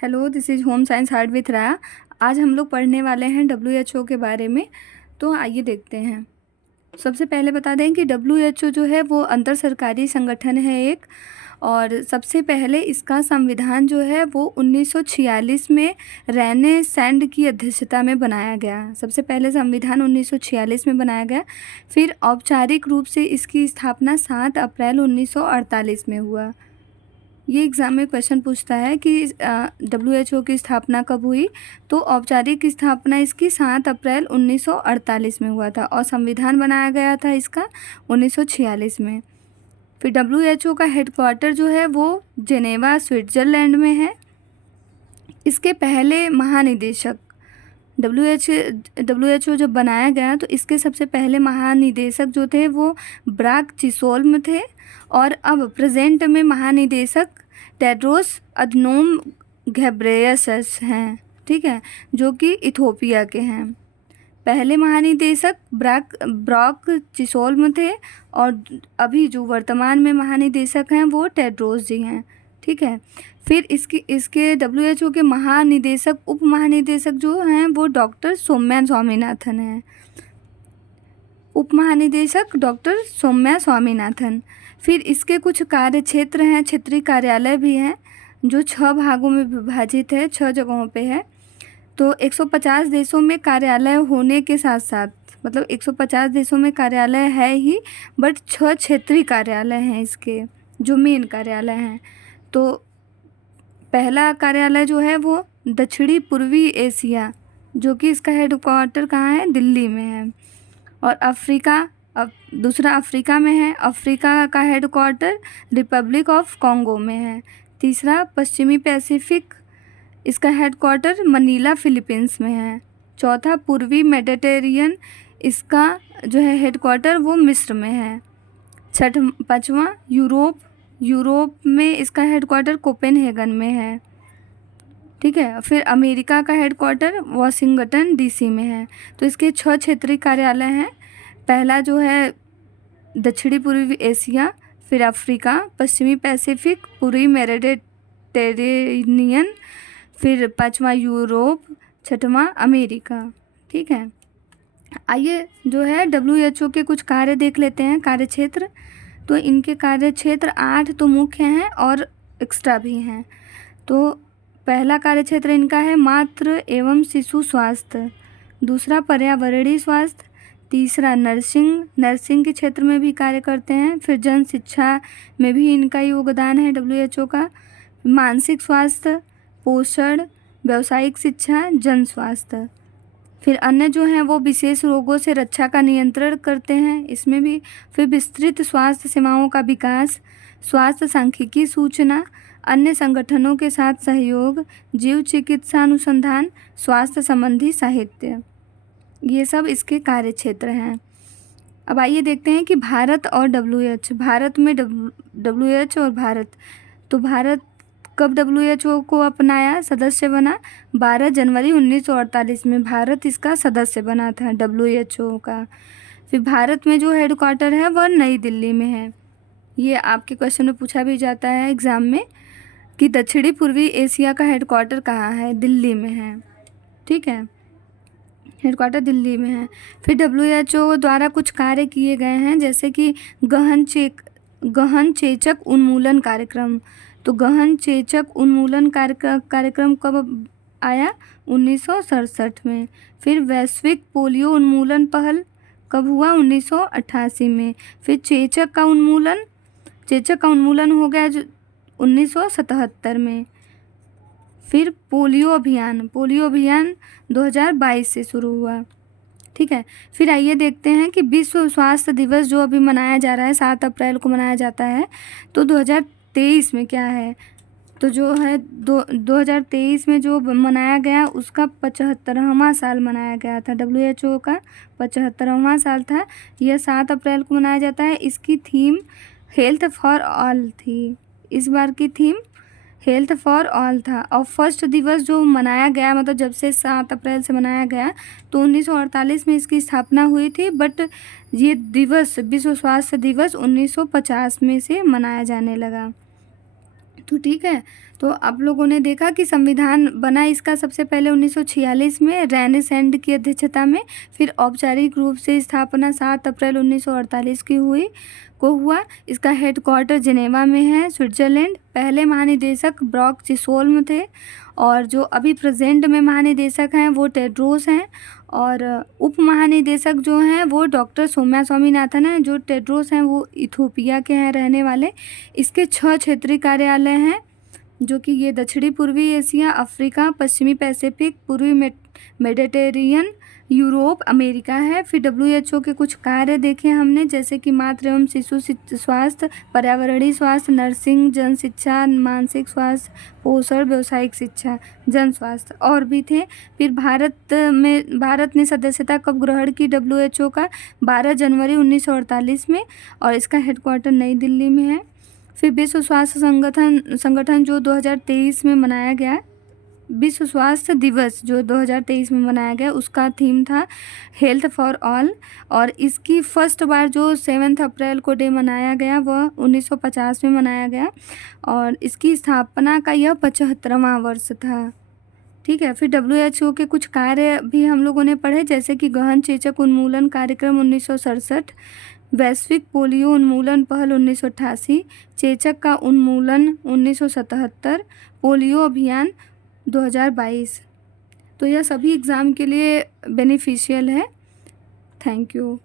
Hello, this is home science hard with राया। आज हम लोग पढ़ने वाले हैं WHO के बारे में। तो आइए देखते हैं। सबसे पहले बता दें कि WHO जो है वो अंतर सरकारी संगठन है एक, और सबसे पहले इसका संविधान जो है वो 1946 में रैने सैंड की अध्यक्षता में बनाया गया। सबसे पहले संविधान 1946 में बनाया गया। फिर औपचारिक रूप से इसकी स्थापना 7 अप्रैल 1948 में हुआ। ये एग्ज़ाम में क्वेश्चन पूछता है कि WHO की स्थापना कब हुई। तो औपचारिक स्थापना इसकी 7 अप्रैल 1948 में हुआ था और संविधान बनाया गया था इसका 1946 में। फिर WHO का हेडक्वार्टर जो है वो जेनेवा स्विट्ज़रलैंड में है। इसके पहले महानिदेशक WHO जब बनाया गया तो इसके सबसे पहले महानिदेशक जो थे वो ब्राक चिसोल्म थे, और अब प्रेजेंट में महानिदेशक टेड्रोस अधनोम घेब्रेयेसस हैं, ठीक है, जो कि इथोपिया के हैं। पहले महानिदेशक ब्राक चिसोल्म थे और अभी जो वर्तमान में महानिदेशक हैं वो टेड्रोस जी हैं, ठीक है। फिर इसके WHO के महानिदेशक उप महानिदेशक जो हैं वो डॉक्टर सौम्या स्वामीनाथन हैं। उप महानिदेशक डॉक्टर सौम्या स्वामीनाथन। फिर इसके कुछ कार्य क्षेत्र हैं, क्षेत्रीय कार्यालय भी हैं जो 6 भागों में विभाजित है, 6 जगहों पे है। तो 150 देशों में कार्यालय होने के साथ साथ, मतलब 150 देशों में कार्यालय है ही, बट 6 क्षेत्रीय कार्यालय हैं इसके जो मेन कार्यालय हैं। तो पहला कार्यालय जो है वो दक्षिणी पूर्वी एशिया, जो कि इसका हेडक्वार्टर कहाँ है, दिल्ली में है। और दूसरा अफ्रीका में है। अफ्रीका का हेडक्वार्टर रिपब्लिक ऑफ कॉन्गो में है। तीसरा पश्चिमी पैसिफिक, इसका हेडक्वार्टर मनीला फिलीपींस में है। चौथा पूर्वी मेडिटेरियन, इसका जो है हेडक्वार्टर वो मिस्र में है। पाँचवा यूरोप में इसका हेडक्वार्टर कोपेनहेगन में है, ठीक है। फिर अमेरिका का हेडक्वार्टर वाशिंगटन DC में है। तो इसके 6 क्षेत्रीय कार्यालय हैं। पहला जो है दक्षिणी पूर्वी एशिया, फिर अफ्रीका, पश्चिमी पैसिफिक, पूर्वी मेडिटेरेनियन, फिर 5वां यूरोप, 6वां अमेरिका, ठीक है। आइए जो है WHO के कुछ कार्य देख लेते हैं, कार्य क्षेत्र। तो इनके कार्य क्षेत्र 8 तो मुख्य हैं और एक्स्ट्रा भी हैं। तो पहला कार्य क्षेत्र इनका है मातृ एवं शिशु स्वास्थ्य। दूसरा पर्यावरणीय स्वास्थ्य। तीसरा नर्सिंग के क्षेत्र में भी कार्य करते हैं। फिर जन शिक्षा में भी इनका योगदान है WHO का। मानसिक स्वास्थ्य, पोषण, व्यावसायिक शिक्षा, जन स्वास्थ्य। फिर अन्य जो हैं वो विशेष रोगों से रक्षा का नियंत्रण करते हैं, इसमें भी। फिर विस्तृत स्वास्थ्य सेवाओं का विकास, स्वास्थ्य सांख्यिकी सूचना, अन्य संगठनों के साथ सहयोग, जीव चिकित्सा अनुसंधान, स्वास्थ्य संबंधी साहित्य, ये सब इसके कार्य क्षेत्र हैं। अब आइए देखते हैं कि भारत और WHO। भारत में WHO और भारत। तो भारत कब WHO को अपनाया, सदस्य बना? 12 जनवरी 1948 में भारत इसका सदस्य बना था WHO का। फिर भारत में जो हेडक्वार्टर है वह नई दिल्ली में है। ये आपके क्वेश्चन में पूछा भी जाता है एग्ज़ाम में कि दक्षिणी पूर्वी एशिया का हेडक्वार्टर कहाँ है, दिल्ली में है, ठीक है, हेडक्वार्टर दिल्ली में है। फिर WHO द्वारा कुछ कार्य किए गए हैं, जैसे कि गहन चेचक उन्मूलन कार्यक्रम। तो गहन चेचक उन्मूलन कार्यक्रम कब आया? 1967 में। फिर वैश्विक पोलियो उन्मूलन पहल कब हुआ? 1988 में। फिर चेचक का उन्मूलन हो गया जो 1977 में। फिर पोलियो अभियान 2022 से शुरू हुआ, ठीक है। फिर आइए देखते हैं कि विश्व स्वास्थ्य दिवस जो अभी मनाया जा रहा है, 7 अप्रैल को मनाया जाता है, तो 2023 में क्या है? तो जो है 2023 में जो मनाया गया उसका 75वां साल मनाया गया था। WHO का 75वां साल था। यह 7 अप्रैल को मनाया जाता है। इसकी थीम हेल्थ फॉर ऑल थी। इस बार की थीम हेल्थ फॉर ऑल था। और फर्स्ट दिवस जो मनाया गया, मतलब जब से 7 अप्रैल से मनाया गया, तो 1948 में इसकी स्थापना हुई थी, बट ये दिवस, विश्व स्वास्थ्य दिवस, 1950 में से मनाया जाने लगा। तो ठीक है, तो आप लोगों ने देखा कि संविधान बना इसका सबसे पहले 1946 में रैनी सैंड की अध्यक्षता में, फिर औपचारिक रूप से स्थापना 7 अप्रैल 1948 की हुआ। इसका हेडक्वार्टर जिनेवा में है, स्विट्ज़रलैंड। पहले महानिदेशक ब्रॉक चिसोल्म थे और जो अभी प्रेजेंट में महानिदेशक हैं वो टेड्रोस हैं, और उप महानिदेशक जो हैं वो डॉक्टर सौम्या स्वामीनाथन हैं। जो टेड्रोस हैं वो इथोपिया के हैं रहने वाले। इसके 6 क्षेत्रीय कार्यालय हैं, जो कि ये दक्षिणी पूर्वी एशिया, अफ्रीका, पश्चिमी पैसिफिक, पूर्वी मेडिटेरियन, यूरोप, अमेरिका है। फिर WHO के कुछ कार्य देखे हमने, जैसे कि मातृ एवं शिशु स्वास्थ्य, पर्यावरणीय स्वास्थ्य, नर्सिंग, जन शिक्षा, मानसिक स्वास्थ्य, पोषण, व्यावसायिक शिक्षा, जन स्वास्थ्य और भी थे। फिर भारत ने सदस्यता कब ग्रहण की WHO का? 12 जनवरी 1948 में, और इसका हेडक्वार्टर नई दिल्ली में है। फिर विश्व स्वास्थ्य संगठन जो 2023 में मनाया गया, विश्व स्वास्थ्य दिवस जो 2023 में मनाया गया, उसका थीम था हेल्थ फॉर ऑल, और इसकी फर्स्ट बार जो 7 अप्रैल को डे मनाया गया वह 1950 में मनाया गया, और इसकी स्थापना का यह 75वां वर्ष था। ठीक है। फिर WHO के कुछ कार्य भी हम लोगों ने पढ़े, जैसे कि गहन चेचक उन्मूलन कार्यक्रम 1967, वैश्विक पोलियो उन्मूलन पहल 1988, चेचक का उन्मूलन 1977, पोलियो अभियान 2022। तो यह सभी एग्ज़ाम के लिए बेनिफिशियल है। Thank you.